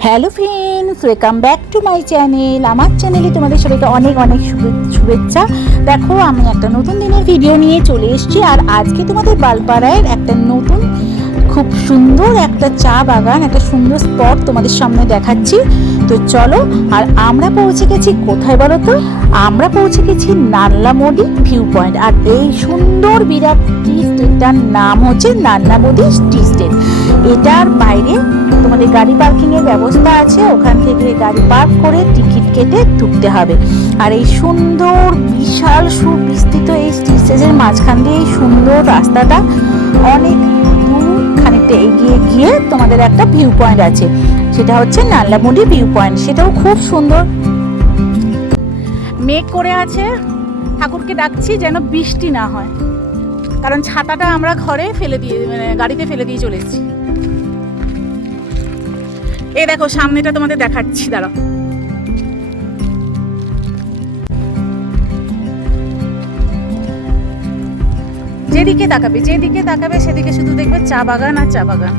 Hello friends, welcome back to my channel. আমার চ্যানেলে তোমাদের সবাইকে অনেক অনেক শুভে- শুভেচ্ছা। দেখো, আমি একটা নতুন দিনের ভিডিও নিয়ে চলে এসেছি, আর আজকে তোমাদের বালপাড়ায় একটা নতুন, খুব সুন্দর একটা চা বাগান, একটা সুন্দর স্পট তোমাদের সামনে দেখাচ্ছি। তো চলো, আর আমরা পৌঁছে গেছি কোথায় বলো তো? আমরা পৌঁছে গেছি নাল্লামোডি ভিউ পয়েন্ট আর এই সুন্দর বিরাট টি স্টেটটার নাম হচ্ছে নাল্লামোডি টি স্টেট। এটার বাইরে তোমাদের গাড়ি পার্কিং এর ব্যবস্থা আছে। ওখান থেকে গাড়ি পার্ক করে টিকিট কেটে ঢুকতে হবে। আর এই সুন্দর, বিশাল সুবিস্তৃত এই স্টেজের মাঝখান দিয়ে এই সুন্দর রাস্তাটা অনেক দূর খানিকটা এগিয়ে গিয়ে তোমাদের একটা ভিউ পয়েন্ট আছে। সেটা হচ্ছে নাল্লামুডি ভিউ পয়েন্ট সেটাও খুব সুন্দর। মেঘ করে আছে। ঠাকুরকে ডাকছি যেন বৃষ্টি না হয়। কারণ ছাতাটা আমরা ঘরে ফেলে দিয়ে মানে গাড়িতে ফেলে দিয়ে চলে এসেছি। এই দেখো, সামনেটা তোমাদের দেখাচ্ছি, দাঁড়াও। যেদিকে তাকাবে যেদিকে তাকাবে, সেদিকে শুধু দেখবে চা বাগান আর চা বাগান।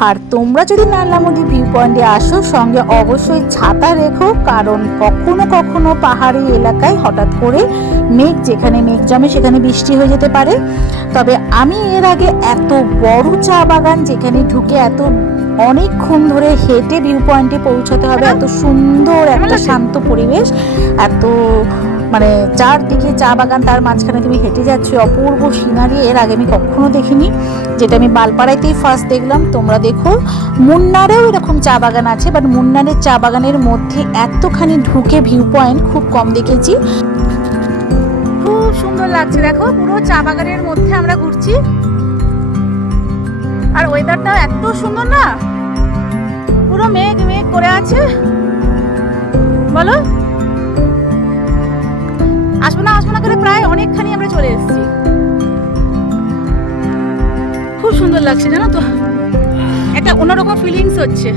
আর তোমরা যদি নাল্লামুদি ভিউ পয়েন্টে আসো সঙ্গে অবশ্যই ছাতা রেখো কারণ কখনো কখনো পাহাড়ি এলাকায় হঠাৎ করে মেঘ যেখানে মেঘ জমে সেখানে বৃষ্টি হয়ে যেতে পারে। তবে আমি এর আগে এত বড় চা বাগান যেখানে ঢুকে এত অনেকক্ষণ ধরে হেঁটে ভিউ পয়েন্টে পৌঁছাতে হবে এত সুন্দর একটা শান্ত পরিবেশ এত মানে চারদিকে চা বাগান তার মাঝখানে তুমি হেঁটে যাচ্ছ অপূর্ব সিনারি এর আগে আমি কখনো দেখিনি। যেটা আমি বালপাড়াইতেই ফার্স্ট দেখলাম, তোমরা দেখো। মুন্নারেও এরকম চা বাগান আছে বাট মুন্নারের চা বাগানের মধ্যে এতখানি ঢুকে ভিউ পয়েন্ট খুব কম দেখেছি। খুব সুন্দর লাগছে, দেখো, পুরো চা বাগানের মধ্যে আমরা ঘুরছি। আর ওয়েদারটা এত সুন্দর না। পুরো মেঘ মেঘ করে আছে। বলো। আসব না আসব না করে প্রায় অনেকখানি আমরা চলে এসেছি। খুব সুন্দর লাগছে, জানো তো? একটা অন্যরকম ফিলিংস হচ্ছে।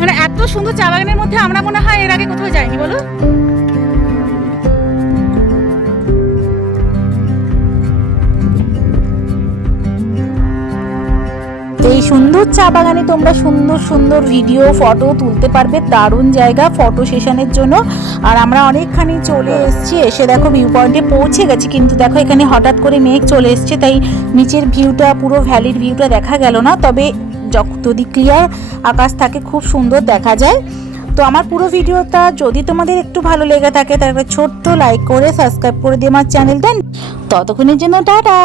মানে এত সুন্দর চা বাগানের মধ্যে আমরা মনে হয় এর আগে কোথাও যাইনি, বলো? এই সুন্দর চা বাগানে তোমরা সুন্দর সুন্দর ভিডিও ফটো তুলতে পারবে, দারুণ জায়গা ফটো সেশনের জন্য। আর আমরা অনেকখানি চলে এসেছি, এসে দেখো ভিউ পয়েন্টে পৌঁছে গেছি। কিন্তু দেখো এখানে হঠাৎ করে মেঘ চলে এসছে, তাই নিচের ভিউটা পুরো ভ্যালির ভিউটা দেখা গেল না। তবে যদি ক্লিয়ার আকাশ থাকে, খুব সুন্দর দেখা যায়। তো আমার পুরো ভিডিওটা যদি তোমাদের একটু ভালো লেগে থাকে, তাহলে ছোট্ট লাইক করে সাবস্ক্রাইব করে দিয়ে আমার চ্যানেলটা ততক্ষণের জন্য টাটা!